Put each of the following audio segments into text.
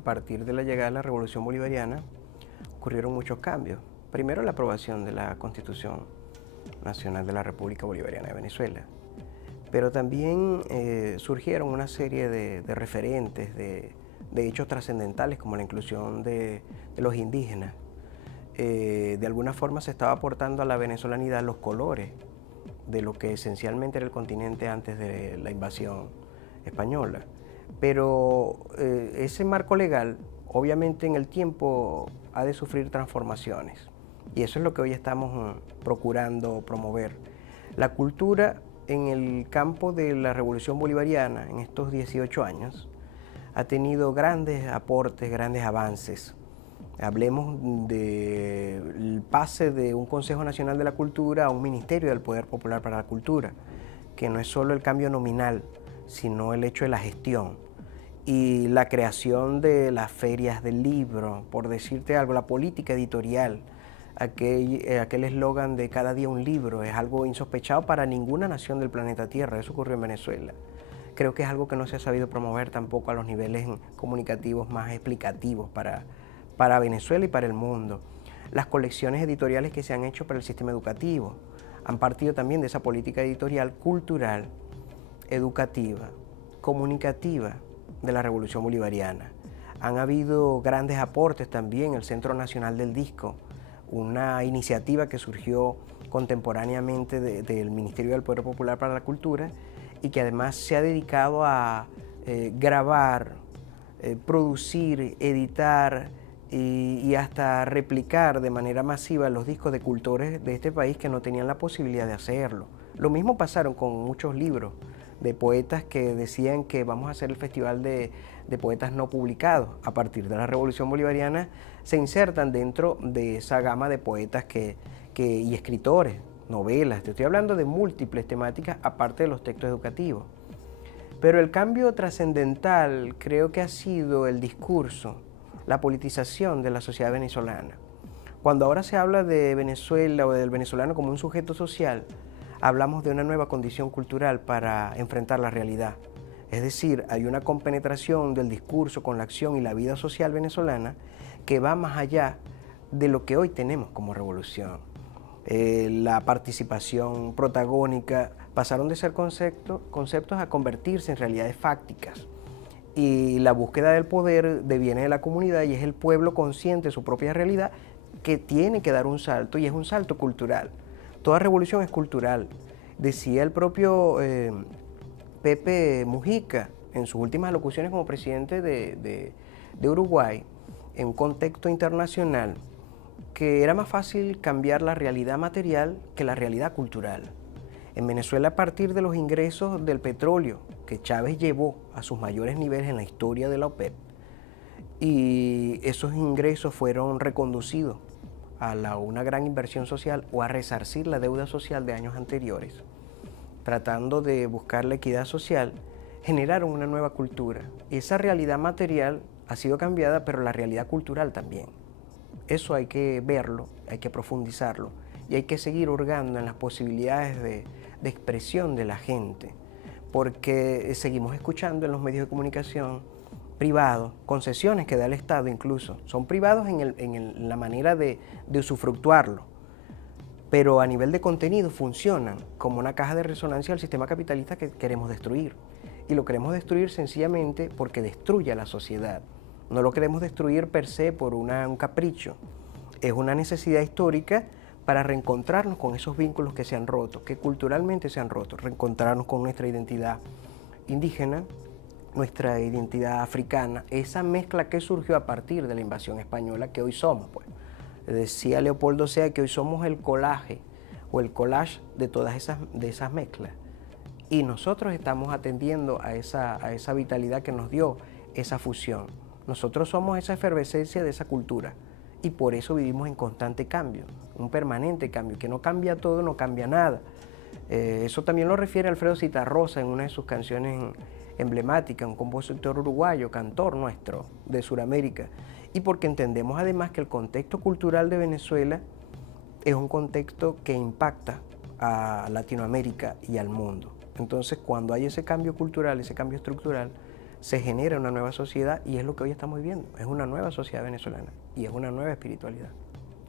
a partir de la llegada de la Revolución Bolivariana, ocurrieron muchos cambios. Primero, la aprobación de la Constitución Nacional de la República Bolivariana de Venezuela. Pero también surgieron una serie de referentes, de hechos trascendentales, como la inclusión de los indígenas. De alguna forma se estaba aportando a la venezolanidad los colores de lo que esencialmente era el continente antes de la invasión española. Pero ese marco legal, obviamente en el tiempo, ha de sufrir transformaciones. Y eso es lo que hoy estamos procurando promover. La cultura en el campo de la Revolución Bolivariana, en estos 18 años, ha tenido grandes aportes, grandes avances. Hablemos del pase de un Consejo Nacional de la Cultura a un Ministerio del Poder Popular para la Cultura, que no es solo el cambio nominal, sino el hecho de la gestión. Y la creación de las ferias del libro, por decirte algo, la política editorial, aquel eslogan de cada día un libro, es algo insospechado para ninguna nación del planeta Tierra. Eso ocurrió en Venezuela. Creo que es algo que no se ha sabido promover tampoco a los niveles comunicativos más explicativos para Venezuela y para el mundo. Las colecciones editoriales que se han hecho para el sistema educativo han partido también de esa política editorial cultural, educativa, comunicativa de la Revolución Bolivariana. Han habido grandes aportes también, el Centro Nacional del Disco, una iniciativa que surgió contemporáneamente del Ministerio del Poder Popular para la Cultura y que además se ha dedicado a grabar, producir, editar y hasta replicar de manera masiva los discos de cultores de este país que no tenían la posibilidad de hacerlo. Lo mismo pasaron con muchos libros de poetas que decían que vamos a hacer el festival de poetas no publicados. A partir de la Revolución Bolivariana se insertan dentro de esa gama de poetas y escritores, novelas. Te estoy hablando de múltiples temáticas aparte de los textos educativos. Pero el cambio trascendental creo que ha sido el discurso, la politización de la sociedad venezolana. Cuando ahora se habla de Venezuela o del venezolano como un sujeto social, hablamos de una nueva condición cultural para enfrentar la realidad. Es decir, hay una compenetración del discurso con la acción y la vida social venezolana que va más allá de lo que hoy tenemos como revolución. La participación protagónica pasaron de ser conceptos a convertirse en realidades fácticas. Y la búsqueda del poder deviene de la comunidad y es el pueblo consciente de su propia realidad que tiene que dar un salto, y es un salto cultural. Toda revolución es cultural. Decía el propio Pepe Mujica en sus últimas alocuciones como presidente de Uruguay, en un contexto internacional, que era más fácil cambiar la realidad material que la realidad cultural. En Venezuela, a partir de los ingresos del petróleo que Chávez llevó a sus mayores niveles en la historia de la OPEP, y esos ingresos fueron reconducidos a una gran inversión social o a resarcir la deuda social de años anteriores, tratando de buscar la equidad social, generaron una nueva cultura. Y esa realidad material ha sido cambiada, pero la realidad cultural también. Eso hay que verlo, hay que profundizarlo y hay que seguir hurgando en las posibilidades de expresión de la gente, porque seguimos escuchando en los medios de comunicación privados, concesiones que da el Estado incluso, son privados en la manera de usufructuarlo, pero a nivel de contenido funcionan como una caja de resonancia del sistema capitalista que queremos destruir. Y lo queremos destruir sencillamente porque destruye a la sociedad. No lo queremos destruir per se por un capricho. Es una necesidad histórica para reencontrarnos con esos vínculos que se han roto, que culturalmente se han roto, reencontrarnos con nuestra identidad indígena, nuestra identidad africana, esa mezcla que surgió a partir de la invasión española que hoy somos, pues. Decía Leopoldo Sea que hoy somos el collage o el collage de todas esas mezclas. Y nosotros estamos atendiendo a esa vitalidad que nos dio esa fusión. Nosotros somos esa efervescencia de esa cultura y por eso vivimos en constante cambio, un permanente cambio, que no cambia todo, no cambia nada. Eso también lo refiere Alfredo Zitarrosa en una de sus canciones emblemáticas, un compositor uruguayo, cantor nuestro de Sudamérica, y porque entendemos además que el contexto cultural de Venezuela es un contexto que impacta a Latinoamérica y al mundo. Entonces, cuando hay ese cambio cultural, ese cambio estructural, se genera una nueva sociedad y es lo que hoy estamos viviendo. Es una nueva sociedad venezolana y es una nueva espiritualidad.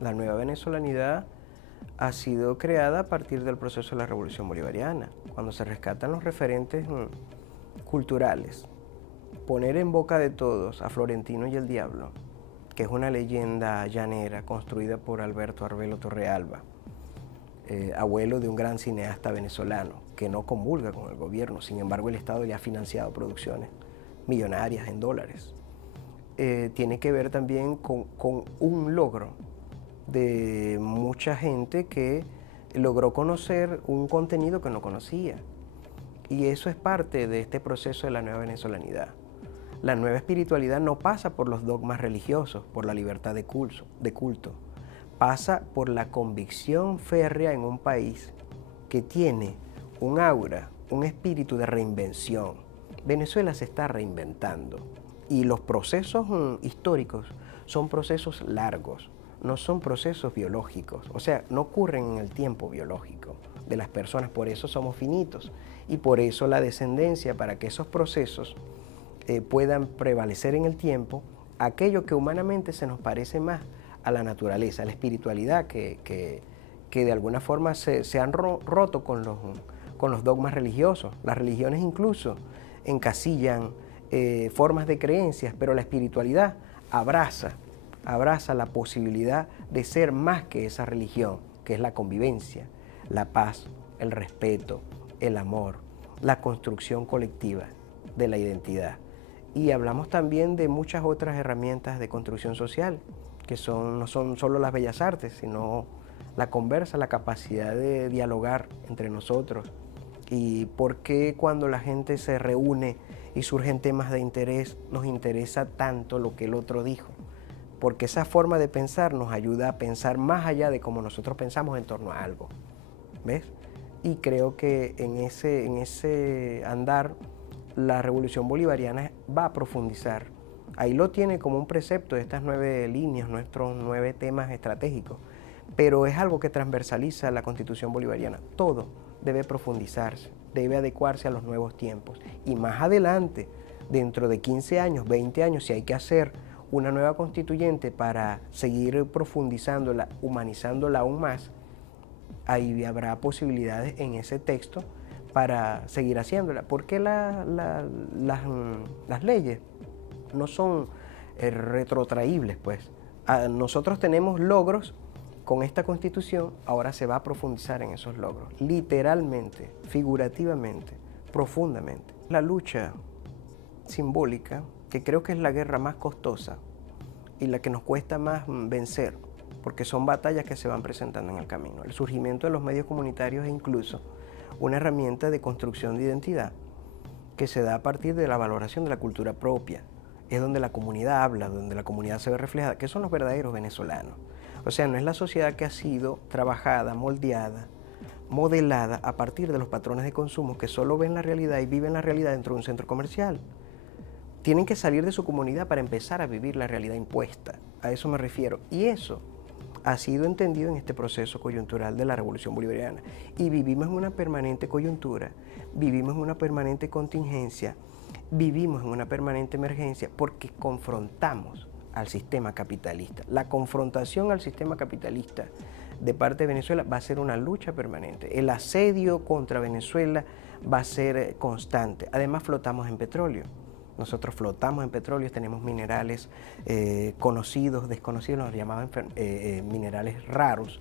La nueva venezolanidad ha sido creada a partir del proceso de la Revolución Bolivariana, cuando se rescatan los referentes culturales. Poner en boca de todos a Florentino y el Diablo, que es una leyenda llanera construida por Alberto Arbelo Torrealba, abuelo de un gran cineasta venezolano que no comulga con el gobierno, sin embargo el Estado ya ha financiado producciones millonarias en dólares. Tiene que ver también con un logro de mucha gente que logró conocer un contenido que no conocía. Y eso es parte de este proceso de la nueva venezolanidad. La nueva espiritualidad no pasa por los dogmas religiosos, por la libertad de culto. Pasa por la convicción férrea en un país que tiene un aura, un espíritu de reinvención. Venezuela se está reinventando y los procesos históricos son procesos largos, no son procesos biológicos, o sea, no ocurren en el tiempo biológico de las personas, por eso somos finitos y por eso la descendencia, para que esos procesos puedan prevalecer en el tiempo, aquello que humanamente se nos parece más a la naturaleza, a la espiritualidad que de alguna forma se han roto con los dogmas religiosos. Las religiones incluso encasillan formas de creencias, pero la espiritualidad abraza la posibilidad de ser más que esa religión, que es la convivencia, la paz, el respeto, el amor, la construcción colectiva de la identidad. Y hablamos también de muchas otras herramientas de construcción social, que no son solo las bellas artes, sino la conversa, la capacidad de dialogar entre nosotros. Y por qué cuando la gente se reúne y surgen temas de interés, nos interesa tanto lo que el otro dijo. Porque esa forma de pensar nos ayuda a pensar más allá de cómo nosotros pensamos en torno a algo. ¿Ves? Y creo que en ese andar la Revolución Bolivariana va a profundizar. Ahí lo tiene como un precepto de estas 9 líneas, nuestros 9 temas estratégicos. Pero es algo que transversaliza la Constitución Bolivariana. Todo debe profundizarse, debe adecuarse a los nuevos tiempos. Y más adelante, dentro de 15 años, 20 años, si hay que hacer una nueva constituyente para seguir profundizándola, humanizándola aún más, ahí habrá posibilidades en ese texto para seguir haciéndola. Porque las leyes no son retrotraíbles, pues. Nosotros tenemos logros con esta Constitución, ahora se va a profundizar en esos logros, literalmente, figurativamente, profundamente. La lucha simbólica, que creo que es la guerra más costosa y la que nos cuesta más vencer, porque son batallas que se van presentando en el camino. El surgimiento de los medios comunitarios es incluso una herramienta de construcción de identidad que se da a partir de la valoración de la cultura propia. Es donde la comunidad habla, donde la comunidad se ve reflejada, que son los verdaderos venezolanos. O sea, no es la sociedad que ha sido trabajada, moldeada, modelada a partir de los patrones de consumo que solo ven la realidad y viven la realidad dentro de un centro comercial. Tienen que salir de su comunidad para empezar a vivir la realidad impuesta. A eso me refiero. Y eso ha sido entendido en este proceso coyuntural de la Revolución Bolivariana. Y vivimos en una permanente coyuntura, vivimos en una permanente contingencia, vivimos en una permanente emergencia porque confrontamos al sistema capitalista. La confrontación al sistema capitalista de parte de Venezuela va a ser una lucha permanente. El asedio contra Venezuela va a ser constante. Además, flotamos en petróleo. Nosotros flotamos en petróleo, tenemos minerales conocidos, desconocidos, los llamaban minerales raros.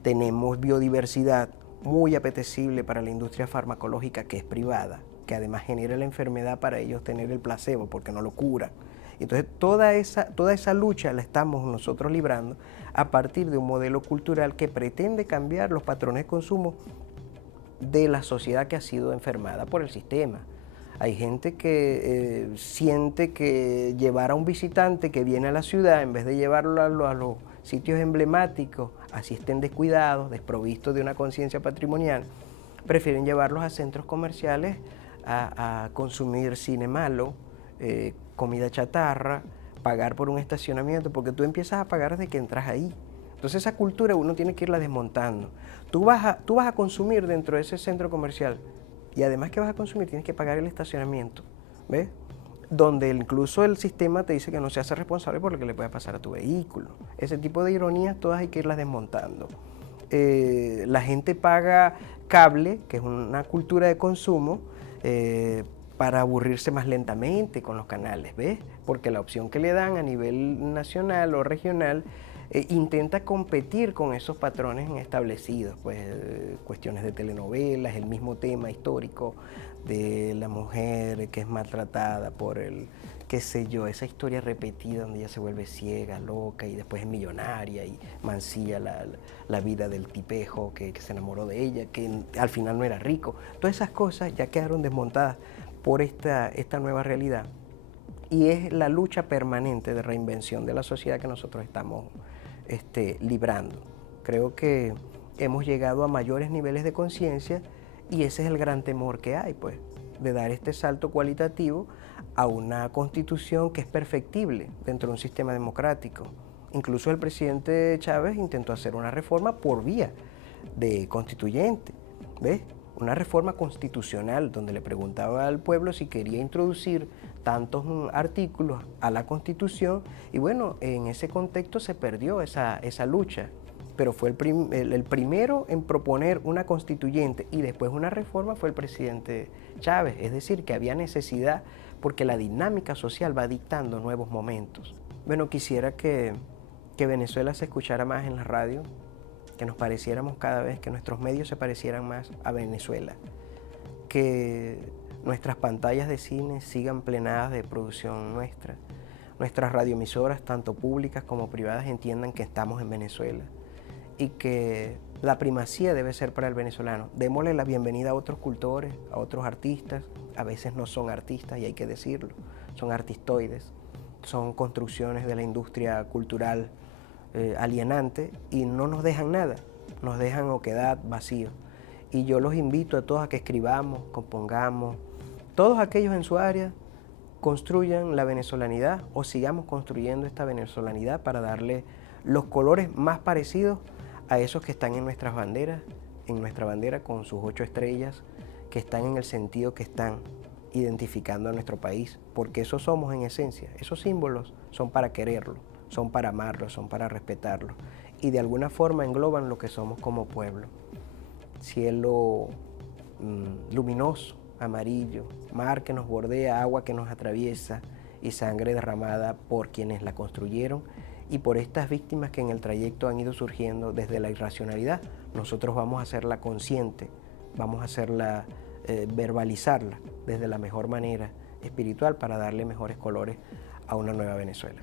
Tenemos biodiversidad muy apetecible para la industria farmacológica, que es privada, que además genera la enfermedad para ellos tener el placebo porque no lo cura. Entonces toda esa lucha la estamos nosotros librando a partir de un modelo cultural que pretende cambiar los patrones de consumo de la sociedad que ha sido enfermada por el sistema. Hay gente que siente que llevar a un visitante que viene a la ciudad, en vez de llevarlo a los sitios emblemáticos, así estén descuidados, desprovistos de una conciencia patrimonial, prefieren llevarlos a centros comerciales a consumir cine malo, comida chatarra, pagar por un estacionamiento, porque tú empiezas a pagar desde que entras ahí. Entonces esa cultura uno tiene que irla desmontando. Tú vas a consumir dentro de ese centro comercial y además que vas a consumir tienes que pagar el estacionamiento, ¿ves? donde incluso el sistema te dice que no se hace responsable por lo que le puede pasar a tu vehículo. Ese tipo de ironías todas hay que irlas desmontando. La gente paga cable, que es una cultura de consumo, para aburrirse más lentamente con los canales, ¿ves? Porque la opción que le dan a nivel nacional o regional intenta competir con esos patrones establecidos, pues cuestiones de telenovelas, el mismo tema histórico de la mujer que es maltratada por el, qué sé yo, esa historia repetida donde ella se vuelve ciega, loca y después es millonaria y mancilla la vida del tipejo que se enamoró de ella, que al final no era rico. Todas esas cosas ya quedaron desmontadas por esta nueva realidad. Y es la lucha permanente de reinvención de la sociedad que nosotros estamos librando. Creo que hemos llegado a mayores niveles de conciencia y ese es el gran temor que hay, pues, de dar este salto cualitativo a una constitución que es perfectible dentro de un sistema democrático. Incluso el presidente Chávez intentó hacer una reforma por vía de constituyente, ¿ves? Una reforma constitucional donde le preguntaba al pueblo si quería introducir tantos artículos a la Constitución y bueno, en ese contexto se perdió esa lucha, pero fue el primero en proponer una constituyente y después una reforma fue el presidente Chávez, es decir, que había necesidad porque la dinámica social va dictando nuevos momentos. Bueno, quisiera que Venezuela se escuchara más en la radio, que nos pareciéramos cada vez, que nuestros medios se parecieran más a Venezuela, que nuestras pantallas de cine sigan plenadas de producción nuestra, nuestras radioemisoras, tanto públicas como privadas, entiendan que estamos en Venezuela y que la primacía debe ser para el venezolano. Démosle la bienvenida a otros cultores, a otros artistas, a veces no son artistas y hay que decirlo, son artistoides, son construcciones de la industria cultural alienante y no nos dejan nada, nos dejan oquedad, vacío. Y yo los invito a todos a que escribamos, compongamos, todos aquellos en su área construyan la venezolanidad o sigamos construyendo esta venezolanidad para darle los colores más parecidos a esos que están en nuestras banderas, en nuestra bandera con sus 8 estrellas, que están en el sentido que están identificando a nuestro país, porque eso somos en esencia, esos símbolos son para quererlo, son para amarlo, son para respetarlo y de alguna forma engloban lo que somos como pueblo. Cielo luminoso, amarillo, mar que nos bordea, agua que nos atraviesa y sangre derramada por quienes la construyeron y por estas víctimas que en el trayecto han ido surgiendo desde la irracionalidad. Nosotros vamos a hacerla consciente, vamos a hacerla verbalizarla desde la mejor manera espiritual para darle mejores colores a una nueva Venezuela.